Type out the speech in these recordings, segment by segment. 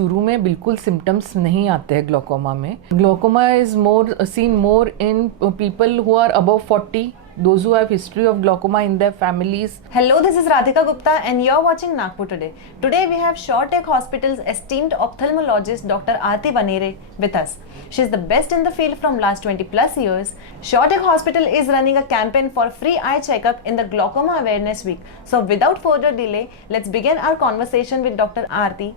शुरू में बिल्कुल सिम्टम्स नहीं आते हैं ग्लोकोमा में. Glaucoma is seen more in people who are above 40, those who have history of glaucoma in their families. Hello, this is Radhika Gupta and you're watching Nagpur Today. Today we have SureTech Hospital's esteemed ophthalmologist Dr. Aarti Banere with us. She is the best in the field from last 20 plus years. SureTech Hospital is running a campaign for free eye checkup in the Glaucoma Awareness Week. So without further delay, let's begin our conversation with Dr. Aarti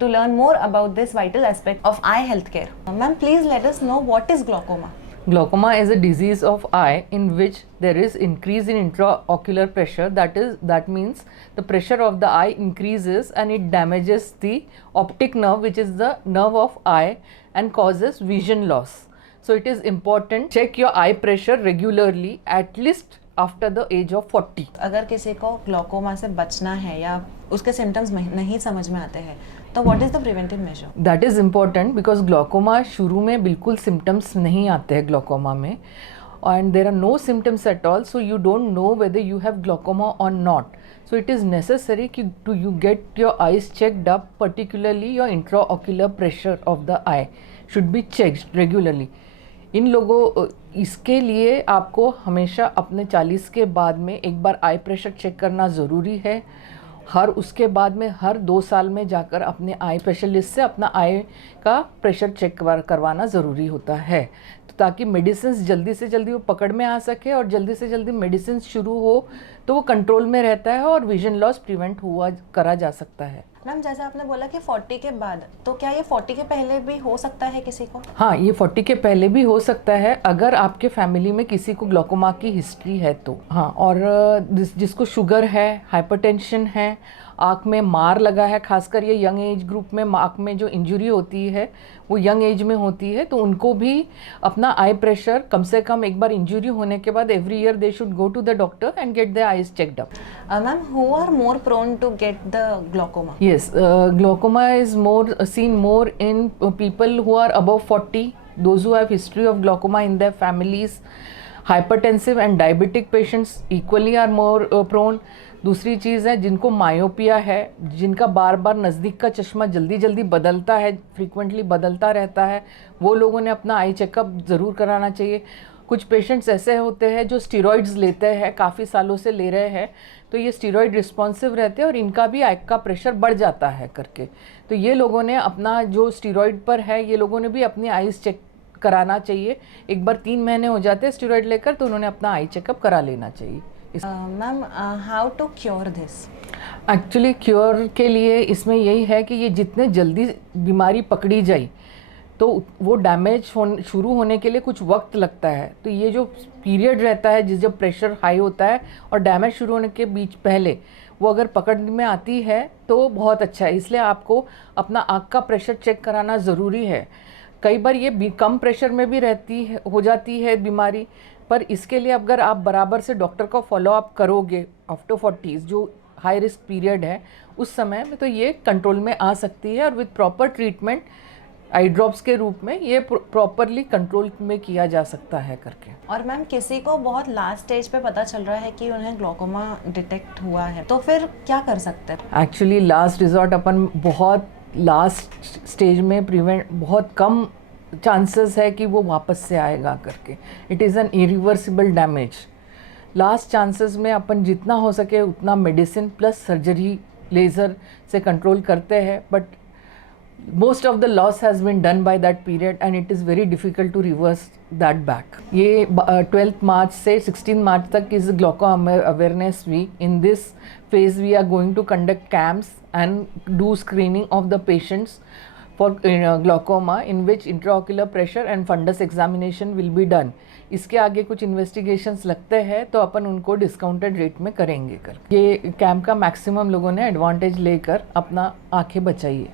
to learn more about this vital aspect of eye healthcare. Ma'am, please let us know what is glaucoma. Glaucoma is a disease of eye in which there is increase in intraocular pressure. That means the pressure of the eye increases and it damages the optic nerve, which is the nerve of eye, and causes vision loss. So it is important check your eye pressure regularly, at least after the age of 40. अगर किसी को glaucoma से बचना है या उसके symptoms नहीं समझ में आते हैं तो what is the preventive measure? That is important because glaucoma शुरू में बिल्कुल सिम्टम्स नहीं आते हैं ग्लोकोमा में, and there are no symptoms at all, so you don't know whether you have glaucoma or not. So it is necessary to you get your eyes checked up, particularly your intraocular pressure of the eye should be checked regularly. इन लोगों इसके लिए आपको हमेशा अपने 40 के बाद में एक बार आई प्रेशर चेक करना ज़रूरी है. उसके बाद में हर 2 साल में जाकर अपने आई स्पेशलिस्ट से अपना आई का प्रेशर चेक करवाना ज़रूरी होता है, तो ताकि मेडिसिन जल्दी से जल्दी वो पकड़ में आ सके और जल्दी से जल्दी मेडिसिन शुरू हो तो वो कंट्रोल में रहता है और विजन लॉस प्रिवेंट करा जा सकता है. मैम, जैसे आपने बोला कि 40 के बाद, तो क्या ये 40 के पहले भी हो सकता है किसी को? हाँ, ये 40 के पहले भी हो सकता है अगर आपके फैमिली में किसी को ग्लोकोमा की हिस्ट्री है तो. हाँ, और जिसको शुगर है, हाइपरटेंशन है, आँख में मार लगा है, खासकर ये यंग एज ग्रुप में आँख में जो इंजरी होती है वो यंग एज में होती है, तो उनको भी अपना आई प्रेशर कम से कम एक बार इंजरी होने के बाद every year they should go to the doctor and get their eyes checked up. Ma'am, who are more prone to get the glaucoma? Yes, glaucoma is seen more in people who are above 40, those who have history of glaucoma in their families. Hypertensive and diabetic patients equally are more prone. दूसरी चीज़ है जिनको myopia है, जिनका बार बार नज़दीक का चश्मा जल्दी जल्दी बदलता है, फ्रीक्वेंटली बदलता रहता है, वो लोगों ने अपना आई चेकअप ज़रूर कराना चाहिए. कुछ पेशेंट्स ऐसे होते हैं जो स्टीरॉइड्स लेते हैं, काफ़ी सालों से ले रहे हैं, तो ये स्टीरॉइड रिस्पॉन्सिव रहते हैं और इनका भी आई का प्रेशर बढ़ जाता है करके. तो ये लोगों ने अपना जो स्टीरॉइड पर है, ये लोगों ने भी अपनी आईज चेक कराना चाहिए. एक बार 3 महीने हो जाते हैं स्टीरॉइड लेकर, तो उन्होंने अपना आई चेकअप करा लेना चाहिए. Ma'am, how to cure this? Actually cure के लिए इसमें यही है कि ये जितने जल्दी बीमारी पकड़ी जाए तो वो डैमेज शुरू होने के लिए कुछ वक्त लगता है. तो ये जो पीरियड रहता है जब प्रेशर हाई होता है और डैमेज शुरू होने के बीच पहले वो अगर पकड़ में आती है तो बहुत अच्छा है. इसलिए आपको अपना आँख का प्रेशर चेक कराना ज़रूरी है. कई बार ये कम प्रेशर में भी हो जाती है बीमारी, पर इसके लिए अगर आप बराबर से डॉक्टर का फॉलोअप करोगे आफ्टर 40 जो हाई रिस्क पीरियड है उस समय में, तो ये कंट्रोल में आ सकती है और with proper treatment eye drops के रूप में ये प्रॉपरली कंट्रोल में किया जा सकता है करके. और मैम, किसी को बहुत लास्ट स्टेज पे पता चल रहा है कि उन्हें ग्लोकोमा डिटेक्ट हुआ है, तो फिर क्या कर सकते हैं? एक्चुअली लास्ट रिजॉर्ट अपन बहुत लास्ट स्टेज में बहुत कम चांसेस है कि वो वापस से आएगा करके. It is an irreversible damage. Last chances में अपन जितना हो सके उतना मेडिसिन प्लस सर्जरी लेज़र से कंट्रोल करते हैं, but most of the loss has been done by that period and it is very difficult to reverse that back. ये 12th March से 16 March तक is glaucoma awareness week. In this phase we are going to conduct camps and do screening of the patients for glaucoma in which intraocular pressure and fundus examination will be done. इसके आगे कुछ investigations लगते हैं तो अपन उनको discounted rate में करेंगे कर. ये कैंप का मैक्सिमम लोगों ने एडवांटेज लेकर अपना आंखें बचाइए.